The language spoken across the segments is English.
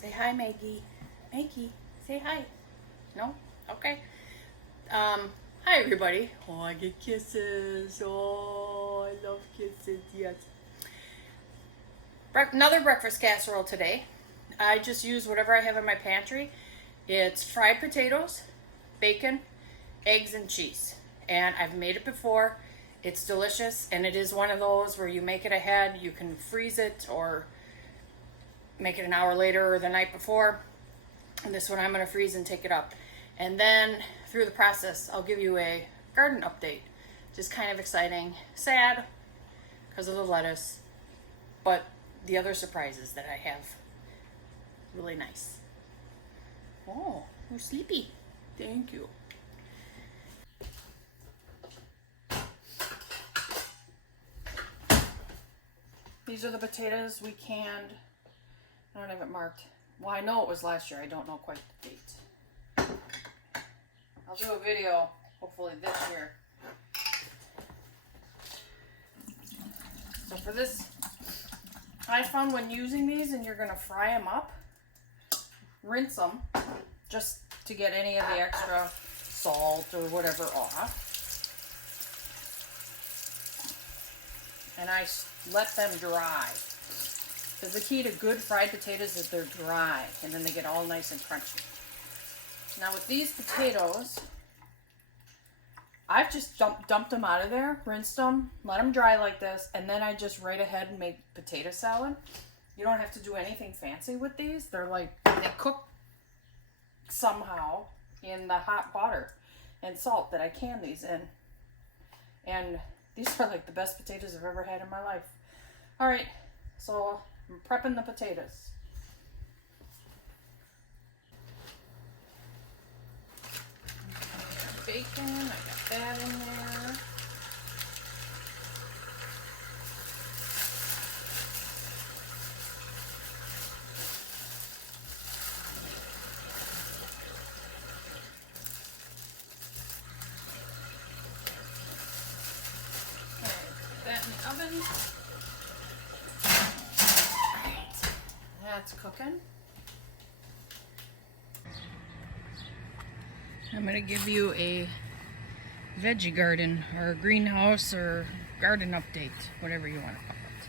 Say hi, Maggie. Maggie, say hi. No? Okay. Hi, everybody. Oh, I get kisses. Oh, I love kisses. Yes. Another breakfast casserole today. I just use whatever I have in my pantry. It's fried potatoes, bacon, eggs, and cheese. And I've made it before. It's delicious, and it is one of those where you make it ahead. You can freeze it or make it an hour later or the night before. And this one I'm going to freeze and take it up. And then through the process, I'll give you a garden update. Just kind of exciting. Sad because of the lettuce, but the other surprises that I have. Really nice. Oh, you're sleepy. Thank you. These are the potatoes we canned. I don't have it marked. Well, I know it was last year. I don't know quite the date. I'll do a video, hopefully this year. So for this, I found when using these and you're going to fry them up, rinse them just to get any of the extra salt or whatever off. And I let them dry. Because the key to good fried potatoes is they're dry and then they get all nice and crunchy. Now with these potatoes, I've just dumped them out of there, rinsed them, let them dry like this, and then I just right ahead and make potato salad. You don't have to do anything fancy with these. They're like, they cook somehow in the hot water and salt that I can these in. And these are like the best potatoes I've ever had in my life. All right, so I'm prepping the potatoes. Bacon, I got that in there. Put that in the oven. Alright, that's cooking. I'm going to give you a veggie garden or greenhouse or garden update, whatever you want to call it.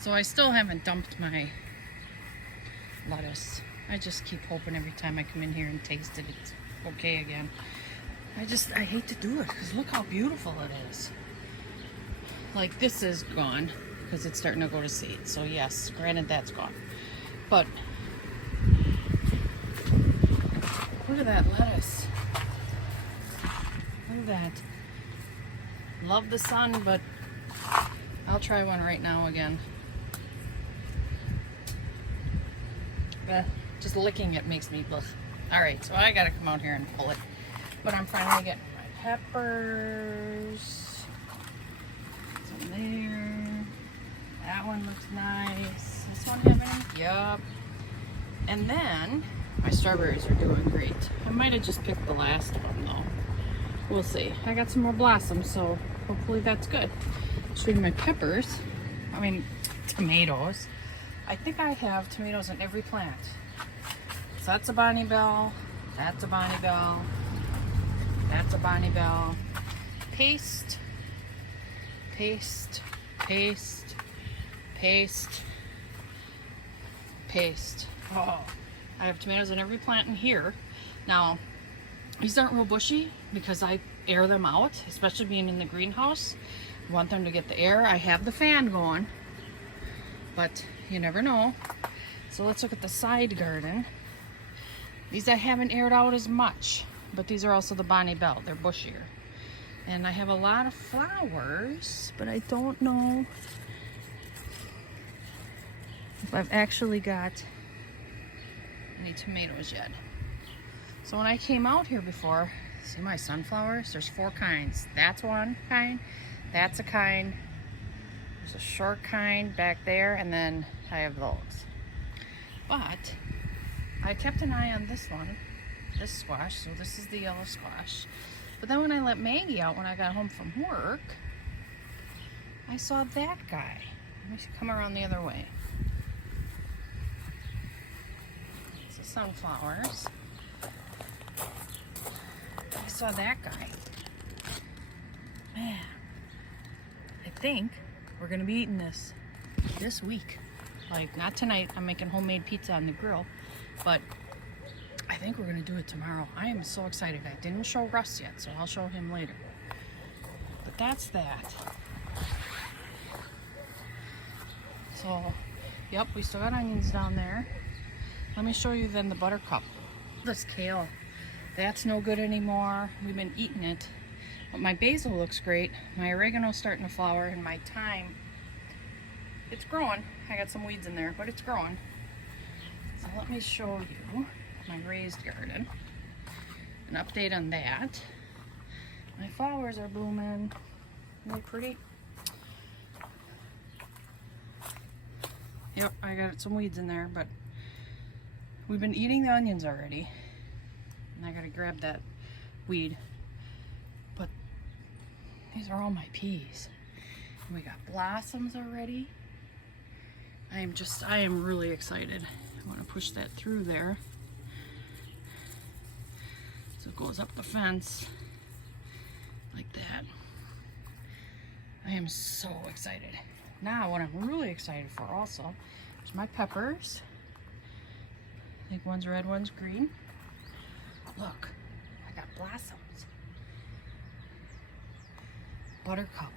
So I still haven't dumped my lettuce. I just keep hoping every time I come in here and taste it, it's okay again. I hate to do it because look how beautiful it is. Like this is gone because it's starting to go to seed. So yes, granted that's gone. But look at that lettuce. Look at that. Love the sun, but I'll try one right now again. Just licking it makes me blech. Alright, so I gotta come out here and pull it. But I'm finally getting my peppers. Some there. That one looks nice. This one have any? Yup. And then my strawberries are doing great. I might have just picked the last one though. We'll see. I got some more blossoms, so hopefully that's good. Actually, my peppers, tomatoes. I think I have tomatoes in every plant. So that's a Bonnie Bell, that's a Bonnie Bell, that's a Bonnie Bell. Paste, paste, paste, paste, paste. Oh, I have tomatoes in every plant in here. Now, these aren't real bushy because I air them out, especially being in the greenhouse. I want them to get the air. I have the fan going, but you never know. So let's look at the side garden. These I haven't aired out as much, but these are also the Bonnie Bell. They're bushier. And I have a lot of flowers, but I don't know if I've actually got any tomatoes yet. So when I came out here before, see my sunflowers? There's 4 kinds. That's one kind, that's a kind, there's a short kind back there, and then I have those. But I kept an eye on this one, this squash, so this is the yellow squash. But then when I let Maggie out when I got home from work, I saw that guy. Let me come around the other way. sunflowers. I saw that guy. Man, I think we're gonna be eating this week. Like, not tonight, I'm making homemade pizza on the grill, but I think we're gonna do it tomorrow. I am so excited. I didn't show Russ yet, so I'll show him later. But that's that. So, yep, we still got onions down there. Let me show you then the buttercup. This kale, that's no good anymore. We've been eating it. But my basil looks great. My oregano's starting to flower, and my thyme, it's growing. I got some weeds in there, but it's growing. So let me show you my raised garden. An update on that. My flowers are blooming. Isn't they pretty? Yep, I got some weeds in there, but we've been eating the onions already. And I gotta grab that weed. But these are all my peas. And we got blossoms already. I am really excited. I want to push that through there. So it goes up the fence like that. I am so excited. Now what I'm really excited for also is my peppers. I think one's red, one's green. Look, I got blossoms. Buttercup.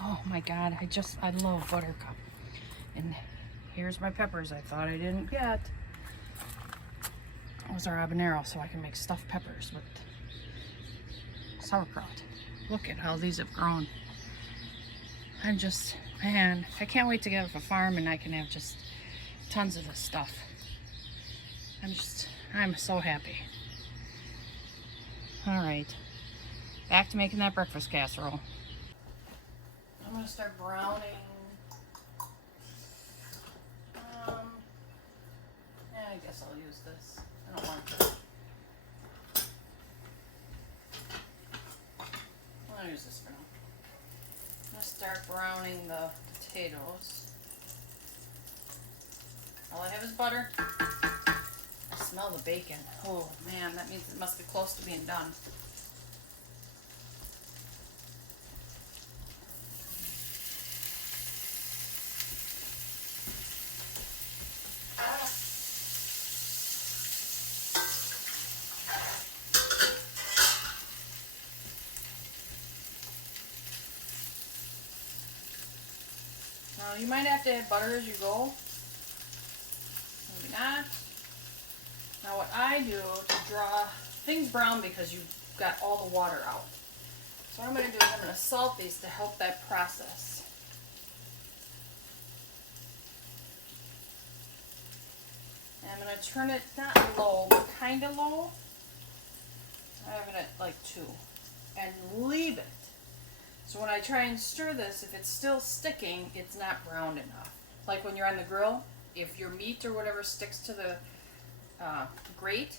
Oh my God, I love buttercup. And here's my peppers I thought I didn't get. Those are habanero, so I can make stuffed peppers with sauerkraut. Look at how these have grown. Man, I can't wait to get up a farm and I can have just tons of this stuff. I'm so happy. All right, back to making that breakfast casserole. I'm gonna start browning. Yeah, I guess I'll use this. I don't want to. I'll use this for now. I'm gonna start browning the potatoes. All I have is butter. I smell the bacon. Oh man, that means it must be close to being done. Now you might have to add butter as you go. Maybe not. Now what I do to draw things brown because you've got all the water out. So what I'm going to do is I'm going to salt these to help that process. And I'm going to turn it not low, but kind of low. I have it at like 2. And leave it. So when I try and stir this, if it's still sticking, it's not browned enough. Like when you're on the grill, if your meat or whatever sticks to the grate,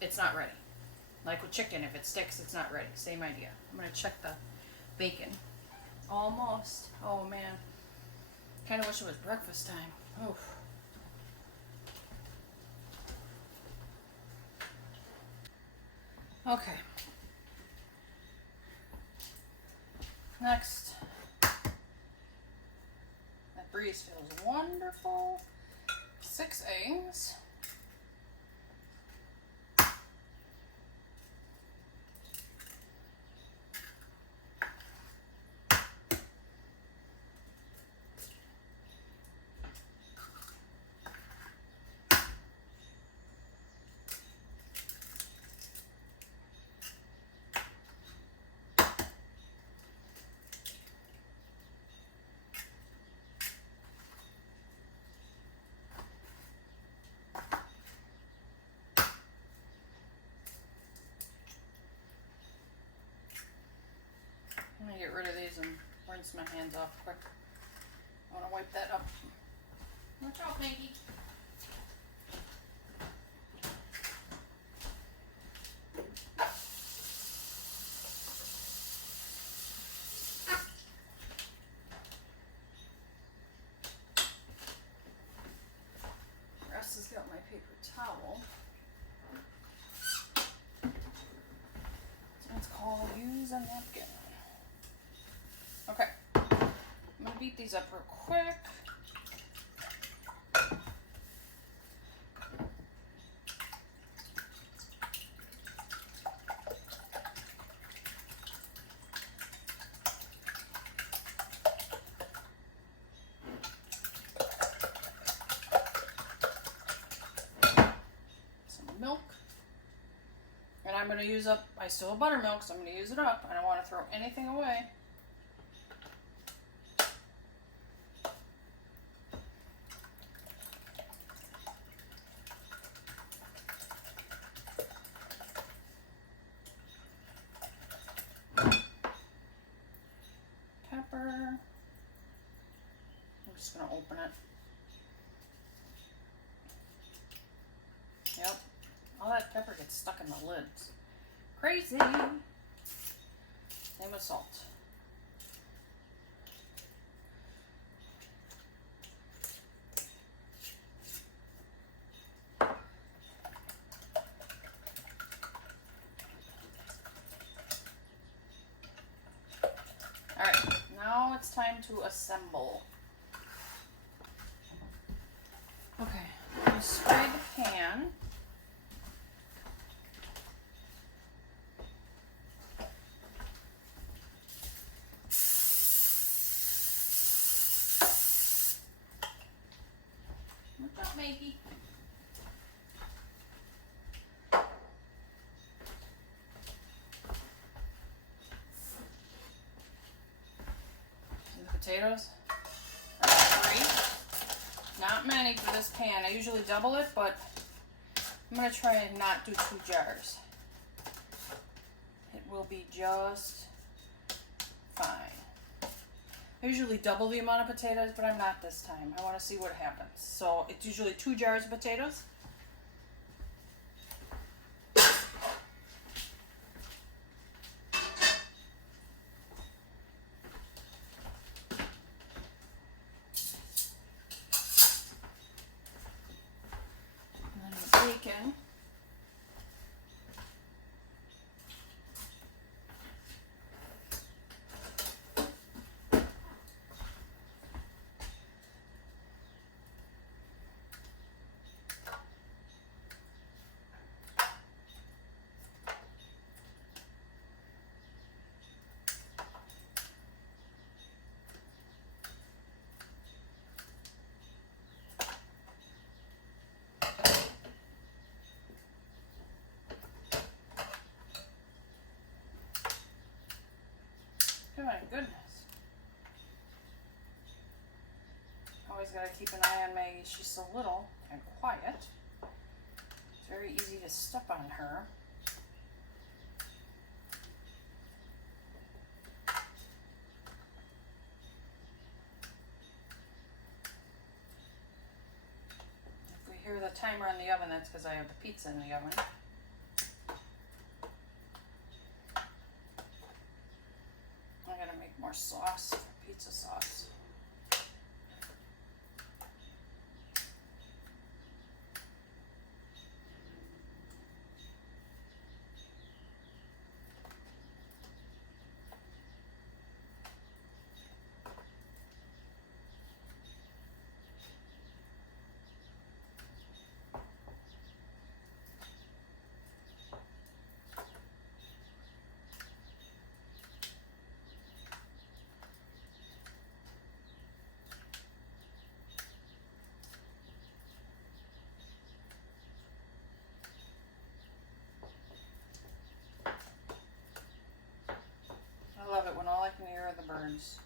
it's not ready. Like with chicken, if it sticks, it's not ready. Same idea. I'm going to check the bacon. Almost. Oh man. Kind of wish it was breakfast time. Oof. Okay. Next. That breeze feels wonderful. 6 eggs. I'm going to get rid of these and rinse my hands off quick. I want to wipe that up. Watch out, Maggie. Russ has got my paper towel. So it's called use a napkin. Okay, I'm gonna beat these up real quick. Milk, and I'm going to use up, I still have buttermilk, so I'm going to use it up. I don't want to throw anything away. Pepper, I'm just going to open it. Yep. All that pepper gets stuck in the lids. Crazy. Same with salt. Alright, now it's time to assemble. Okay, I'm going to spray the pan. Look out, Maggie. And the potatoes are 3. Not many for this pan. I usually double it, but I'm going to try and not do 2 jars. It will be just fine. I usually double the amount of potatoes, but I'm not this time. I want to see what happens. So it's usually 2 jars of potatoes. And then the bacon. Oh my goodness. Always gotta keep an eye on Maggie. She's so little and quiet. It's very easy to step on her. If we hear the timer on the oven, that's because I have the pizza in the oven. I gotta make more sauce for pizza sauce. I love it when all I can hear are the birds.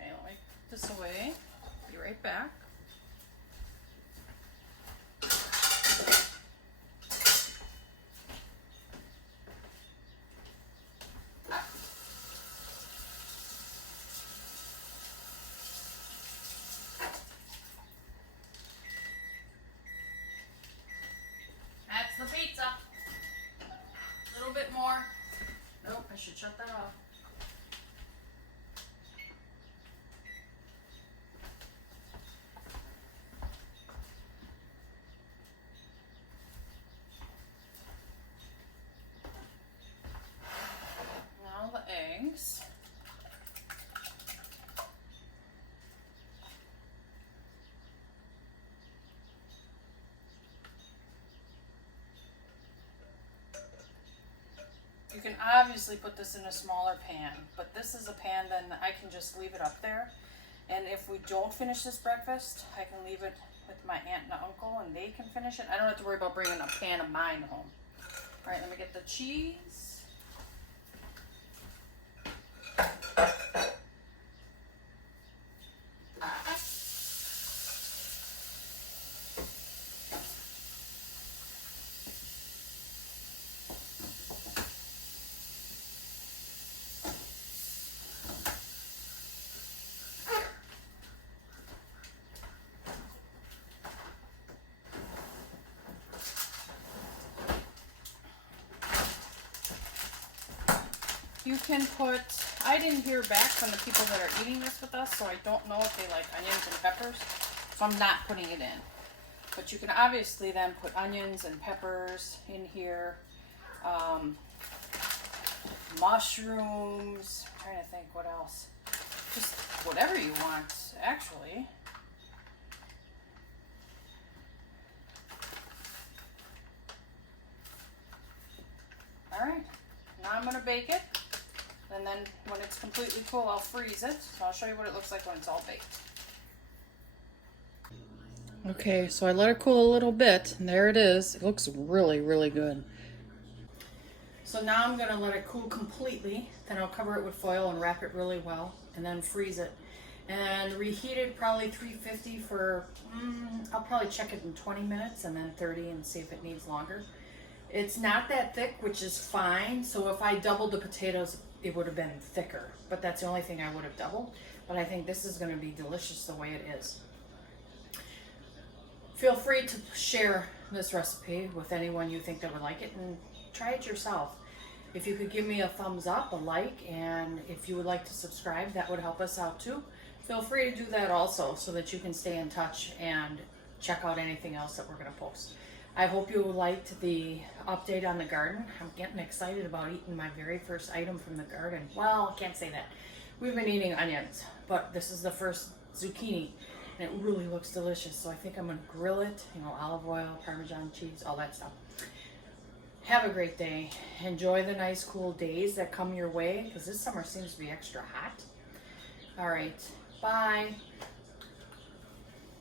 Okay, let me put this away. Be right back. should shut that off. Now the eggs. You can obviously put this in a smaller pan, but this is a pan then I can just leave it up there. And if we don't finish this breakfast, I can leave it with my aunt and uncle and they can finish it. I don't have to worry about bringing a pan of mine home. All right, let me get the cheese. You can put, I didn't hear back from the people that are eating this with us, so I don't know if they like onions and peppers, so I'm not putting it in. But you can obviously then put onions and peppers in here, mushrooms, I'm trying to think what else, just whatever you want, actually. All right, now I'm gonna bake it. And then when it's completely cool, I'll freeze it. So I'll show you what it looks like when it's all baked. Okay, so I let it cool a little bit, and there it is. It looks really, really good. So now I'm gonna let it cool completely. Then I'll cover it with foil and wrap it really well, and then freeze it. And reheat it probably 350 for, I'll probably check it in 20 minutes and then 30 and see if it needs longer. It's not that thick, which is fine. So if I doubled the potatoes, it would have been thicker, but that's the only thing I would have doubled. But I think this is going to be delicious the way it is. Feel free to share this recipe with anyone you think that would like it and try it yourself. If you could give me a thumbs up, a like, and if you would like to subscribe, that would help us out too. Feel free to do that also so that you can stay in touch and check out anything else that we're going to post. I hope you liked the update on the garden. I'm getting excited about eating my very first item from the garden. Well, I can't say that. We've been eating onions, but this is the first zucchini, and it really looks delicious. So I think I'm gonna grill it, olive oil, Parmesan cheese, all that stuff. Have a great day. Enjoy the nice cool days that come your way, because this summer seems to be extra hot. All right, bye.